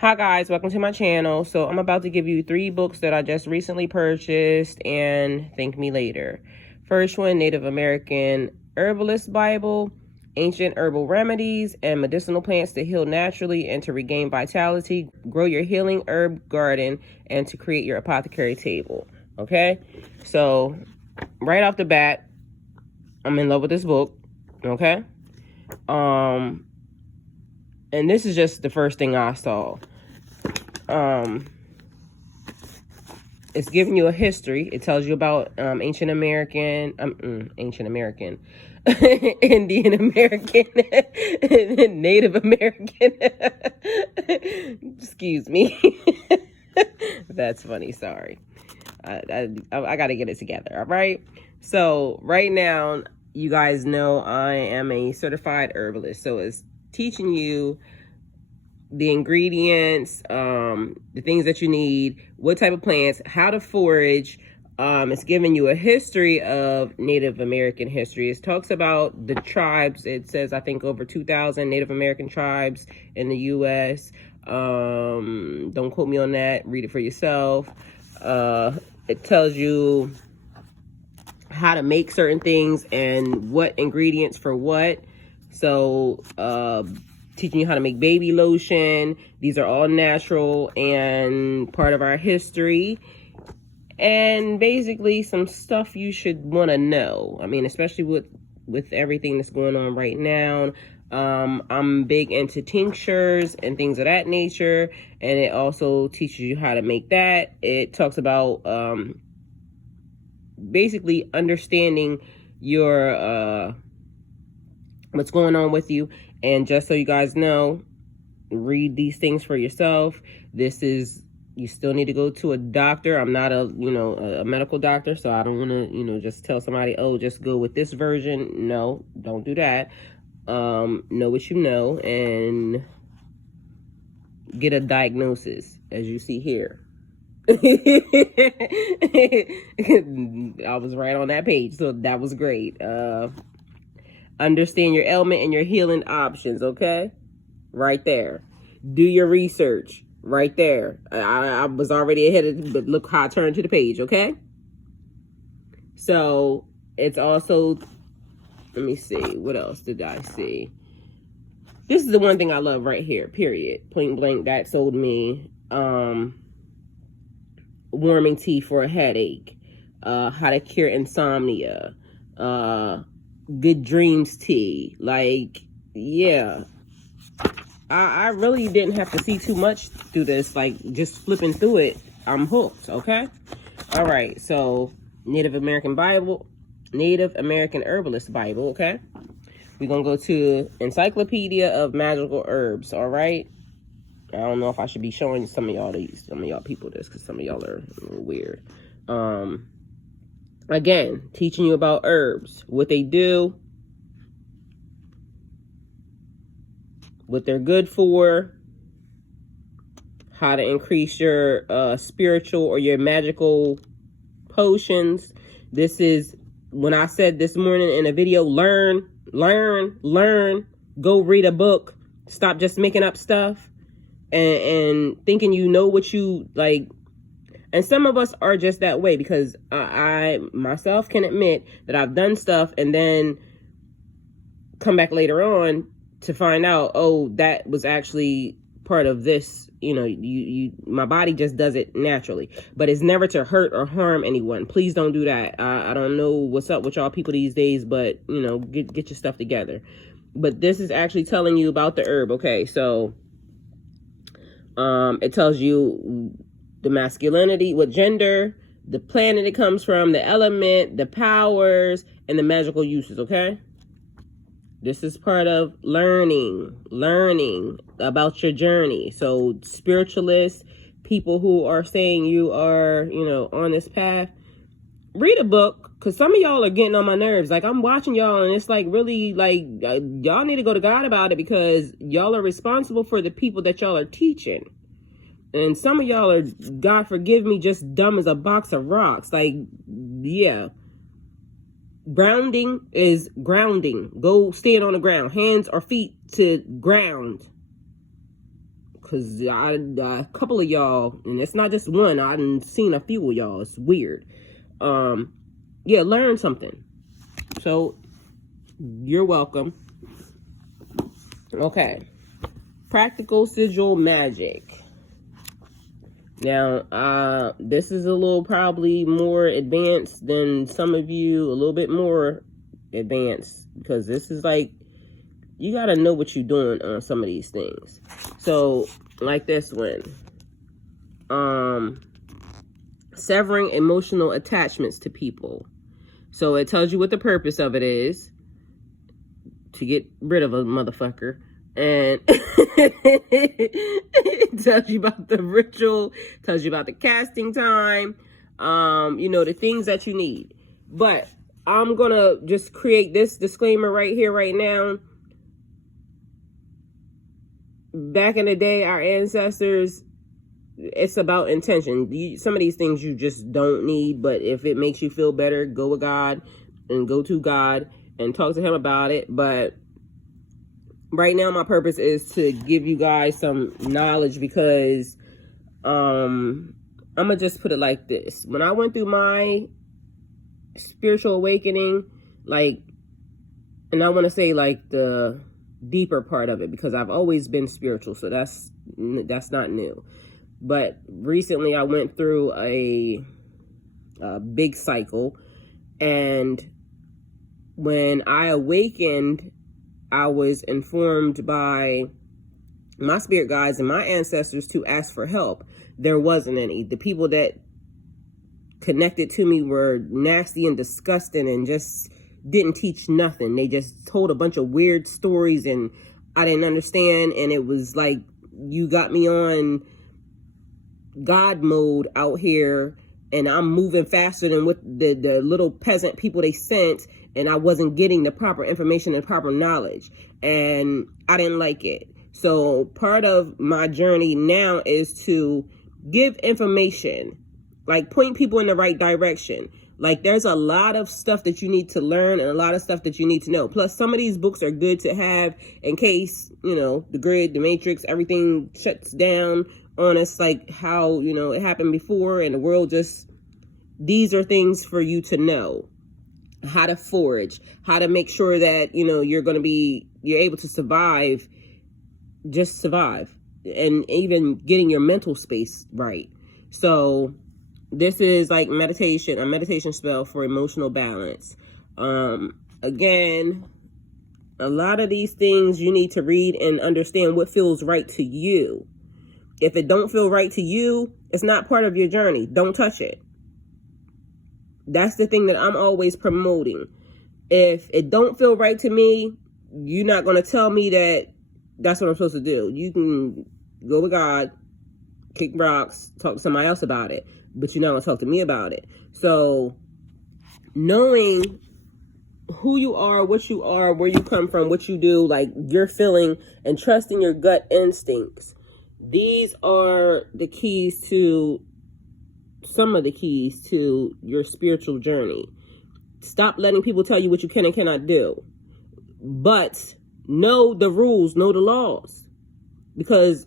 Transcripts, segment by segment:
Hi guys, welcome to my channel. So I'm about to give you 3 books that I just recently purchased and thank me later. First one, Native American Herbalist Bible, Ancient Herbal Remedies and Medicinal Plants to Heal Naturally and to Regain Vitality, Grow Your Healing Herb Garden, and to Create Your Apothecary Table. Okay, so right off the bat, I'm in love with this book. Okay, and this is just the first thing I saw. It's giving you a history. It tells you about Indian American, Native American. Excuse me. That's funny. Sorry. I got to get it together. All right. So right now, you guys know I am a certified herbalist. So it's teaching you the ingredients, the things that you need, what type of plants, how to forage. It's giving you a history of Native American history. It talks about the tribes. It says, I think, over 2,000 Native American tribes in the U.S. Don't quote me on that. Read it for yourself. It tells you how to make certain things and what ingredients for what. So, teaching you how to make baby lotion. These are all natural and part of our history. And basically some stuff you should want to know. I mean, especially with everything that's going on right now. I'm big into tinctures and things of that nature. And it also teaches you how to make that. It talks about basically understanding your what's going on with you. And just so you guys know, read these things for yourself. You still need to go to a doctor. I'm not a medical doctor, so I don't want to, just tell somebody, oh, just go with this version. No, don't do that. Know what you know and get a diagnosis, as you see here. I was right on that page, so that was great. Understand your ailment and your healing options, okay? Right there. Do your research. Right there. I was already ahead of it, but look how I turned to the page, okay? So, it's also, let me see. What else did I see? This is the one thing I love right here, period. Point blank, that sold me warming tea for a headache. How to cure insomnia. Good dreams tea. Like, yeah, I really didn't have to see too much through this. Like, just flipping through it, I'm hooked. Okay, all right. So Native American Herbalist Bible. Okay, we're gonna go to Encyclopedia of Magical Herbs. All right, I don't know if I should be showing some of y'all people this, because some of y'all are a little weird. Again, teaching you about herbs, what they do, what they're good for, how to increase your spiritual or your magical potions. This is, when I said this morning in a video, learn, go read a book, stop just making up stuff and thinking you know what you like. And some of us are just that way, because I myself can admit that I've done stuff and then come back later on to find out, oh, that was actually part of this. My body just does it naturally, but it's never to hurt or harm anyone. Please don't do that. I don't know what's up with y'all people these days, but get your stuff together. But this is actually telling you about the herb. Okay, so it tells you the masculinity, what gender, the planet it comes from, the element, the powers, and the magical uses, okay? This is part of learning about your journey. So spiritualists, people who are saying you are, on this path, read a book, because some of y'all are getting on my nerves. Like, I'm watching y'all, and it's like, really, like, y'all need to go to God about it, because y'all are responsible for the people that y'all are teaching. And some of y'all are, God forgive me, just dumb as a box of rocks. Like, yeah. Grounding is grounding. Go stand on the ground. Hands or feet to ground. because a couple of y'all, and it's not just one, I've seen a few of y'all, it's weird. Yeah, learn something. So you're welcome. Okay, practical sigil magic. Now, this is a little probably more advanced than some of you, a little bit more advanced, because this is like, you got to know what you're doing on some of these things. So, like this one, severing emotional attachments to people. So it tells you what the purpose of it is, to get rid of a motherfucker. And it tells you about the ritual, tells you about the casting time, you know, the things that you need. But I'm gonna just create this disclaimer right here, right now. Back in the day, our ancestors, it's about intention. Some of these things you just don't need, but if it makes you feel better, go with God and go to God and talk to him about it. But right now, my purpose is to give you guys some knowledge, because I'm gonna just put it like this. When I went through my spiritual awakening, like, and I want to say like the deeper part of it, because I've always been spiritual, so that's not new. But recently I went through a big cycle, and when I awakened, I was informed by my spirit guides and my ancestors to ask for help. There wasn't any. The people that connected to me were nasty and disgusting and just didn't teach nothing. They just told a bunch of weird stories and I didn't understand. And it was like, you got me on God mode out here, and I'm moving faster than what the little peasant people they sent, and I wasn't getting the proper information and proper knowledge, and I didn't like it. So part of my journey now is to give information, like point people in the right direction. Like, there's a lot of stuff that you need to learn and a lot of stuff that you need to know. Plus, some of these books are good to have in case, you know, the grid, the matrix, everything shuts down on us, like how, you know, it happened before and the world just, these are things for you to know. How to forage, how to make sure that, you know, you're able to survive, just survive, and even getting your mental space right. So this is like meditation, a meditation spell for emotional balance. Again, a lot of these things you need to read and understand what feels right to you. If it don't feel right to you, it's not part of your journey. Don't touch it. That's the thing that I'm always promoting. If it don't feel right to me, you're not going to tell me that that's what I'm supposed to do. You can go with God, kick rocks, talk to somebody else about it, but you're not going to talk to me about it. So knowing who you are, what you are, where you come from, what you do, like your feeling, and trusting your gut instincts. These are the keys to, some of the keys to your spiritual journey. Stop letting people tell you what you can and cannot do. But know the rules, know the laws. Because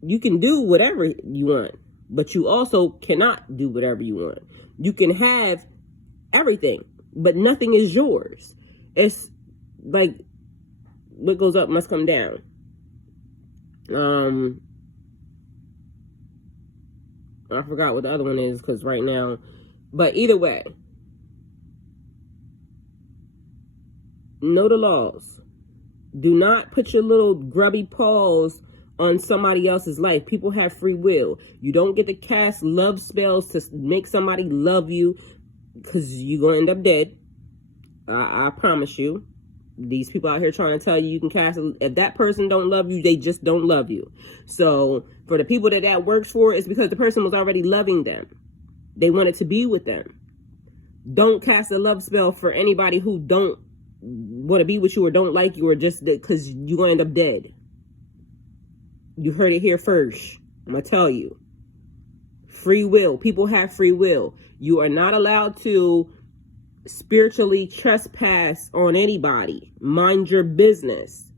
you can do whatever you want, but you also cannot do whatever you want. You can have everything, but nothing is yours. It's like, what goes up must come down. I forgot what the other one is, because right now, but either way, know the laws. Do not put your little grubby paws on somebody else's life. People have free will. You don't get to cast love spells to make somebody love you, because you're going to end up dead. I promise you. These people out here trying to tell you can cast, if that person don't love you, they just don't love you. So for the people that works for, it's because the person was already loving them. They wanted to be with them. Don't cast a love spell for anybody who don't want to be with you or don't like you, or just because you're going to end up dead. You heard it here first. I'm going to tell you. Free will. People have free will. You are not allowed to spiritually trespass on anybody. Mind your business.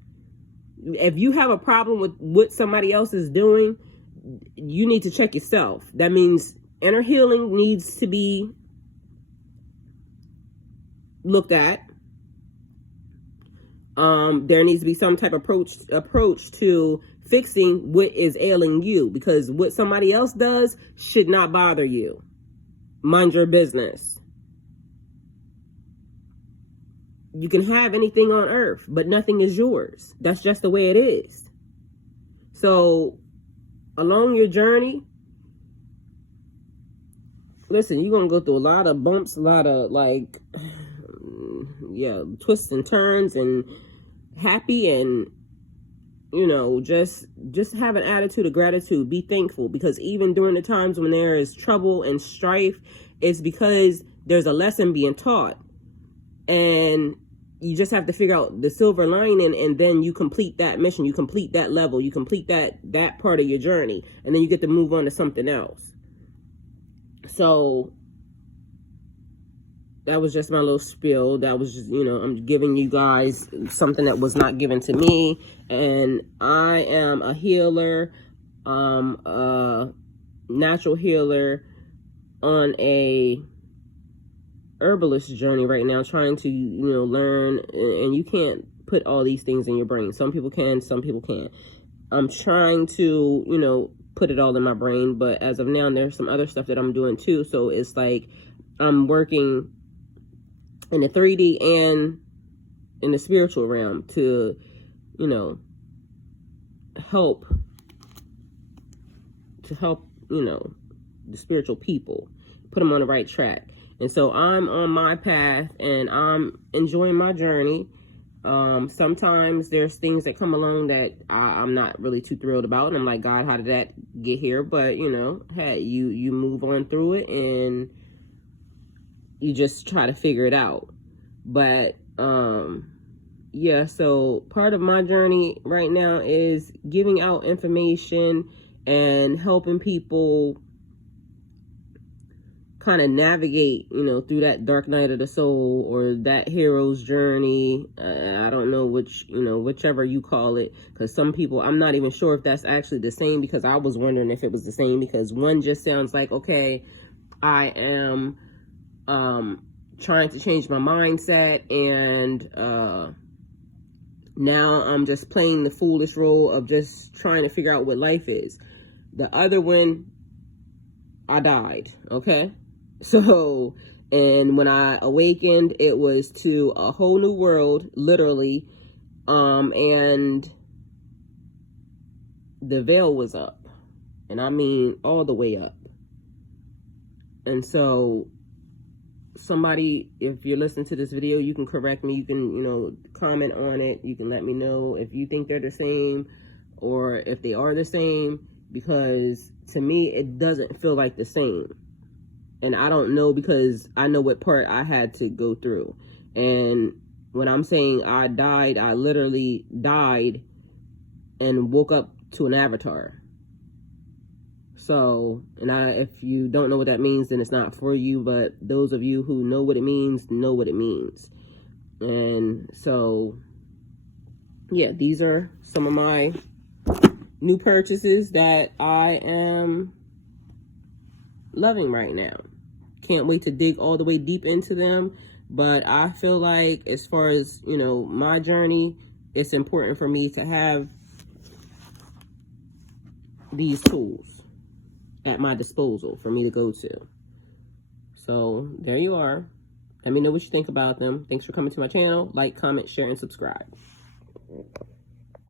if you have a problem with what somebody else is doing, you need to check yourself. That means inner healing needs to be looked at. There needs to be some type of approach to fixing what is ailing you, because what somebody else does should not bother you. Mind your business. You can have anything on earth, but nothing is yours. That's just the way it is. So along your journey, listen, you're going to go through a lot of bumps, a lot of like, yeah, twists and turns, and happy, and, you know, just have an attitude of gratitude. Be thankful, because even during the times when there is trouble and strife, it's because there's a lesson being taught. And you just have to figure out the silver lining, and then you complete that mission, you complete that level, you complete that part of your journey, and then you get to move on to something else. So that was just my little spiel. That was just, you know, I'm giving you guys something that was not given to me. And I am a healer, a natural healer on a herbalist journey right now, trying to, you know, learn. And you can't put all these things in your brain. Some people can, some people can't. I'm trying to, you know, put it all in my brain, but as of now, there's some other stuff that I'm doing too. So it's like I'm working in the 3D and in the spiritual realm to, you know, help, you know, the spiritual people, put them on the right track. And so I'm on my path, and I'm enjoying my journey. Sometimes there's things that come along that I'm not really too thrilled about, and I'm like, God, how did that get here? But, you know, hey, you move on through it, and you just try to figure it out. But yeah, so part of my journey right now is giving out information and helping people kind of navigate, you know, through that dark night of the soul, or that hero's journey. I don't know which, you know, whichever you call it, because some people, I'm not even sure if that's actually the same, because I was wondering if it was the same, because one just sounds like, okay, I am trying to change my mindset, and now I'm just playing the foolish role of just trying to figure out what life is. The other one, I died, okay? So, and when I awakened, it was to a whole new world, literally, and the veil was up, and I mean all the way up. And so somebody, if you're listening to this video, you can correct me, you can, you know, comment on it, you can let me know if you think they're the same, or if they are the same, because to me it doesn't feel like the same. And I don't know, because I know what part I had to go through. And when I'm saying I died, I literally died and woke up to an avatar. So, and if you don't know what that means, then it's not for you. But those of you who know what it means, know what it means. And so, yeah, these are some of my new purchases that I am loving right now. Can't wait to dig all the way deep into them. But I feel like, as far as, you know, my journey, it's important for me to have these tools at my disposal for me to go to. So there you are. Let me know what you think about them. Thanks for coming to my channel. Like, comment, share, and subscribe.